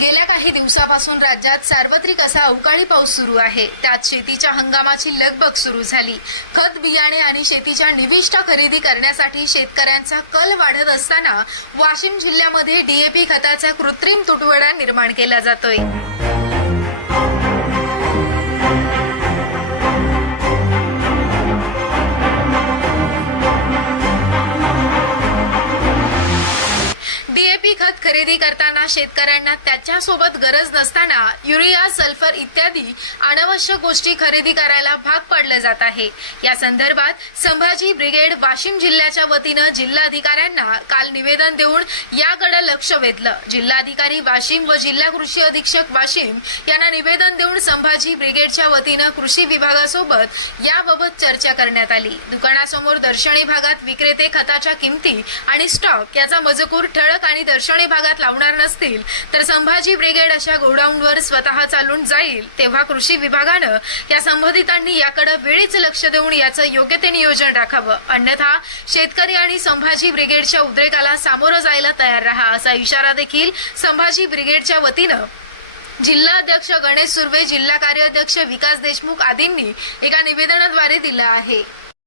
गेल्या काही दिवसापासून राज्यात सार्वत्रिक असा अवकाळी पाऊस सुरू आहे. त्यात शेतीच्या हंगामाची लगबग सुरू झाली. खत बियाणे आणि शेतीच्या निविष्ठा खरेदी करण्यासाठी शेतकऱ्यांचा कल वाढत असताना वाशिम जिल्ह्यामध्ये डीएपी खताचा कृत्रिम तुटवडा निर्माण केला जातोय. डीएपी खत खरेदी करताना शेतकऱ्यांना त्याच्यासोबत गरज नसताना युरिया सल्फर इत्यादी अनावश्यक गोष्टी खरेदी करायला भाग पाडलं जात आहे. या संदर्भात संभाजी ब्रिगेड वाशिम जिल्ह्याच्या वतीनं जिल्हाधिकाऱ्यांना काल निवेदन देऊन याकडे लक्ष वेधलं. जिल्हाधिकारी वाशिम व जिल्हा कृषी अधीक्षक वाशिम यांना निवेदन देऊन संभाजी ब्रिगेडच्या वतीनं कृषी विभागासोबत याबाबत चर्चा करण्यात आली. दुकानासमोर दर्शनी भागात विक्रेते खताच्या किमती आणि स्टॉक याचा मजकूर ठळक आणि दर्शन भागात लावणार नसतील तर संभाजी ब्रिगेड अशा गोडाऊनवर स्वतः चालून जाईल तेव्हा कृषी विभागानं या संबंधितांनी याकडे वेळीच लक्ष देऊन याचं योग्य ते नियोजन राखावं. अन्यथा शेतकरी आणि संभाजी ब्रिगेडच्या उद्रेकाला सामोरं जायला तयार राहा असा इशारा देखील संभाजी ब्रिगेडच्या वतीनं जिल्हा अध्यक्ष गणेश सुर्वे जिल्हा कार्याध्यक्ष विकास देशमुख आदींनी एका निवेदनाद्वारे दिला आहे.